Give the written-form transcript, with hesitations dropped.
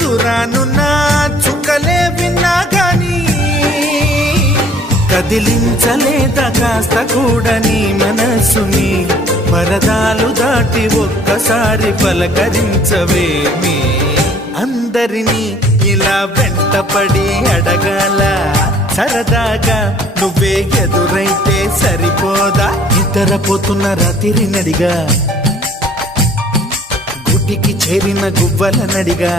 దూరానున్న చుక్కలే విన్నా గాని కదిలించలేదా కాస్త కూడా నీ మనసుని పరదాలు దాటి ఒక్కసారి పలకరించవేమి అందరినీ ఇలా వెంటపడి అడగాల సరదాగా నువ్వే ఎదురైతే సరిపోదా నిద్రపోతున్న రాత్రి నడిగా గుటికి చేరిన గువ్వల నడిగా